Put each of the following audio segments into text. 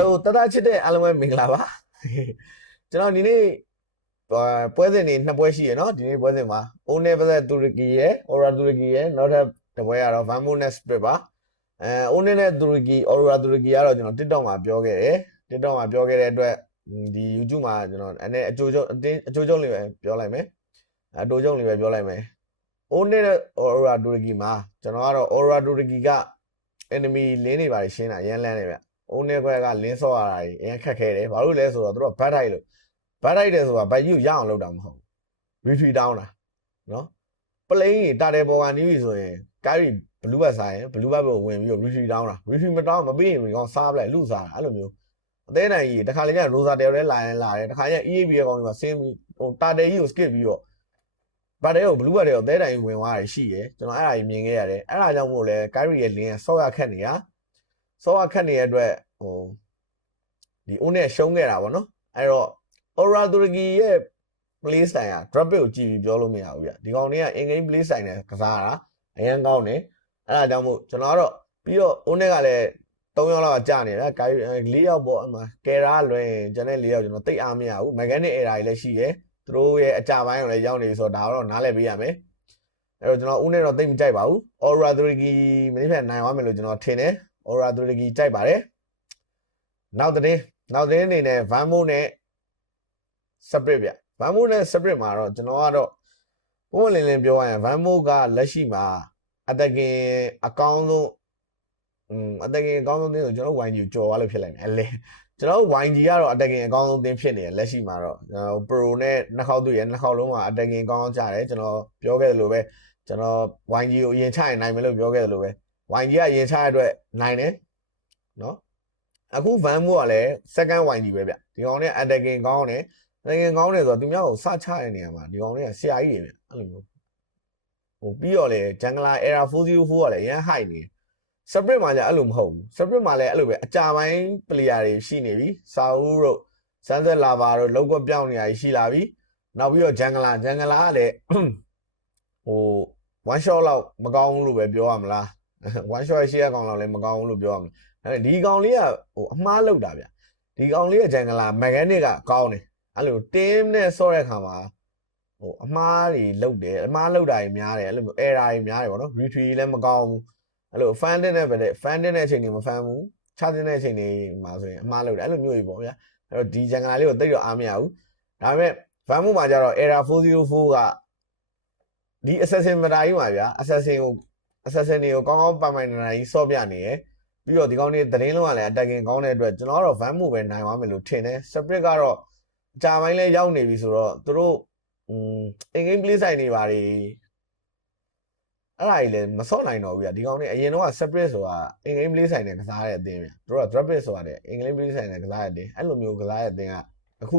Hello တသားချစ်တဲ့အားလုံးပဲမင်္ဂလာပါကျွန်တော်ဒီနေ့ပွဲစဉ်နေနှစ်ပွဲရှိရเนาะဒီနေ့ပွဲစဉ်မှာ One vs တူရကီရယ် Aura တူရကီရယ်နောက်ထပ်တစ်ပွဲကတော့ Vamo နဲ့ Split ပါOne နဲ့တူရကီ Aura တူရကီကတော့ကျွန်တော် TikTok မှာပြောခဲ့တယ် TikTok မှာပြောခဲ့တဲ့အတွက်ဒီ YouTube မှာကျွန်တော်အကျိုးကျုံလေးပဲပြောလိုက်မယ်အတိုးကျုံလေးပဲပြောလိုက်မယ် One နဲ့ Aura တူရကီမှာကျွန်တော်ကတော့ Aura တူရကီက enemy လင်းနေပါရှင်းတာရမ်းလန်းနေဗျOne နဲ့ခွဲကလင်းဆော့ရတာအရင်ခက်ခဲတယ်ဘာလို့လဲဆိုတော့သူတို့ဘတ်ထိုက်လို့ဘတ်ထိုက်တယ်ဆိုတာဘတ်ယူရအောင်လုပ်တာမဟုတ်ဘူး retreat down တာနော် plane တာတယ်ပေါ်ကနေပြီဆိုရင်ကားရီ blue bus ဆိုင် blue bus ကိုဝင်ပြီးတော့ retreat down တာ retreat မ down မပြီးရင်ကောင်စားပလိုက်လူစားတာအဲ့လိုမျိုးအသေးနိုင်ကြီးတခါလေကျ rosa တယ်လဲလာရင်လာတယ်တခါကျ EAB ရဲ့ကောင်တွေမှာဆင်းပြီးဟိုတာတယ်ကြီးကို skip ပြီးတော့ဘတ်တယ်ကို blue bus တွေကိုအသေးနိုင်ကြီးဝင်သွားတယ်ရှိရယ်ကျွန်တော်အဲ့ဒါကြီးမြင်ခဲ့ရတယ်အဲ့ဒါကြောင့်မို့လဲကားရီရဲ့လင်းကဆော့ရခက်နေရဆော့ရခက်နေတဲ့အတွက်ဟိုဒီ One နဲ့ရှုံးခဲ့တာဗောနော်အဲ့တော့ Aura တူရကီရဲ့ play style က drop pick ကိုကြည့်ပြီးပြောလို့မရဘူးဗျဒီကောင်တွေက in-game play style နဲ့ကစားတာအရင်ကောင်းတယ်အဲ့ဒါကြောင့်မို့ကျွန်တော်ကတော့ပြီးတော့ One ကလည်း3ယောက်လောက်ကကြာနေတယ်ဂိုင်း4ယောက်ပေါ့အမှကယ်ရာလွင်ကျန်တဲ့4ယောက်ကျွန်တော်တိတ်အားမရဘူး mechanic error တွေလည်းရှိတယ်သူတို့ရဲ့အကြပိုင်းကိုလည်းရောက်နေပြီဆိုတော့ဒါတော့နားလည်ပေးရမယ်အဲ့တော့ကျွန်တော် One နဲ့တော့တိတ်မကြိုက်ပါဘူး Aura တူရကီမနေ့ကနိုင်သွားမယ်လို့ကျွန်တော်ထင်တယ် Aura တူရကီကြိုက်ပါတယ်နောက်တဲ့အနေနဲ့ Vamo နဲ့ Split ဗျ Vamo နဲ့ Split မှာတော့ကျွန်တော်ကတော့ပုံလင်းလင်းပြောရရင် Vamo ကလက်ရှိမှာအတကင်အကောင်းဆုံးအတကင်အကောင်းဆုံးသင်းဆိုကျွန်တော် YG ကိုကြော်သွားလို့ဖြစ်လိုက်မယ်အလဲကျွန်တော် YG ကတော့အတကင်အကောင်းဆုံးသင်းဖြစ်နေတယ်လက်ရှိမှာတော့Pro နဲ့နှစ်ခေါက်တွေ့ရနှစ်ခေါက်လုံးမှာအတကင်ကောင်းကြတယ်ကျွန်တော်ပြောခဲ့သလိုပဲကျွန်တော် YG ကိုအရင်ချရင်နိုင်မယ်လို့ပြောခဲ့သလိုပဲ YG ကအရင်ချရတဲ့အတွက်နိုင်တယ်နော်အခု Vamo ကလည်း second YG ပဲဗျဒီကောင်နဲ့ attacking ကောင်းတယ် attacking ကောင်းတယ်ဆိုတော့သူများကိုစချတဲ့နေရာမှာဒီကောင်တွေကဆရာကြီးတွေဗျအဲ့လိုမျိုးဟိုပြီးတော့လေ Jungler Era 404ကလည်းရမ်း high နေ Split မှာじゃအဲ့လိုမဟုတ်ဘူး Split မှာလည်းအဲ့လိုပဲအကြပိုင်း player တွေရှိနေပြီ Saul တို့ Sunset Lava တို့လောက်ကွက်ပြောင်းနေရရှိလာပြီနောက်ပြီးတော့ Jungler ကလည်းဟို one shot လောက်မကောင်းဘူးလို့ပဲပြောရမလား one shot ရှေ့ကောင်လောက်လည်းမကောင်းဘူးလို့ပြောရမလားဒီကောင်လေးကဟိုအမှားလောက်တာဗျဒီကောင်လေးရဲ့ Jungler mechanic ကကောင်းတယ်အဲ့လို team နဲ့ဆော့တဲ့ခါမှာဟိုအမှားတွေလောက်တယ်အမှားလောက်တာတွေများတယ်အဲ့လိုမျိုး error တွေများတယ်ဗောနော် retreat လည်းမကောင်းဘူးအဲ့လို fan တဲ့ပဲ fan တဲ့အချိန်တွေမ fan ဘူးချတဲ့အချိန်တွေမှာဆိုရင်အမှားလောက်တယ်အဲ့လိုမျိုးကြီးပေါ့ဗျာအဲ့တော့ဒီ Jungler လေးကိုတိတ်တော့အားမရဘူးဒါပေမဲ့ Vamo မှာကျတော့ Era 404ကဒီ assassin မတားကြီးမှာဗျာ assassin တွေကိုကောင်းကောင်းပိုင်နိုင်ကြီးဆော့ပြနေရယ်ပြီးတော့ဒီကောင်းလေးသတင်းလုံးကလည်း attacking ကောင်းတဲ့အတွက်ကျွန်တော်ကတော့ Vamo ပဲနိုင်သွားမယ်လို့ထင်တယ် Split ကတော့အကြပိုင်းလဲရောက်နေပြီဆိုတော့သူတို့in-game play style နေပါလေအဲ့ဒါကြီးလည်းမဆော့နိုင်တော့ဘူးဗျာဒီကောင်းလေးအရင်တော့ Split ဆိုတာ in-game play style နဲ့ကစားတဲ့အသင်းဗျာသူတို့က drop it ဆိုတာတဲ့ in-game play style နဲ့ကစားတဲ့အသင်းအဲ့လိုမျိုးကစားတဲ့အသင်းကအခု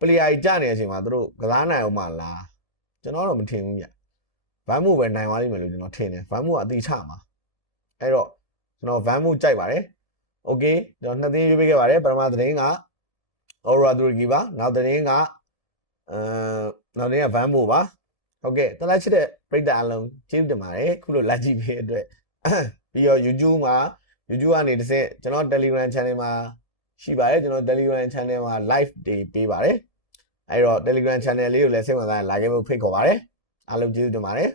player ကြီးကြာနေတဲ့အချိန်မှာသူတို့ကစားနိုင်အောင်မလားကျွန်တော်တော့မထင်ဘူးဗျာVamo ပဲနိုင်သွားလိမ့်မယ်လို့ကျွန်တော်ထင်တယ် Vamo ကအတိချမှာအဲ့တော့ကျွန်တော် Vamo ကြိုက်ပါတယ် Okay ကျွန်တော်နှစ်သိန်းရွေးပေးခဲ့ပါတယ်ပထမသတင်းက Aura တူရကီပါနောက်သတင်းကနောက်သတင်းက Vamo ပါဟုတ်ကဲ့တလားချစ်တဲ့ပရိသတ်အားလုံးကျေးဇူးတင်ပါတယ်ခုလိုလာကြည့်ပေးတဲ့အတွက်ပြီးတော့ YouTube ကနေတစ်ဆင့်ကျွန်တော် Telegram channel မှာရှိပါတယ်ကျွန်တော် Telegram channel မှာ live တွေပေးပါတယ်အဲ့တော့ Telegram channel လေးကိုလည်းစိတ်ဝင်စားရင် like ဖို့ဖိတ်ခေါ်ပါတယ်အားလုံးကျေးဇူးတင်ပါတယ်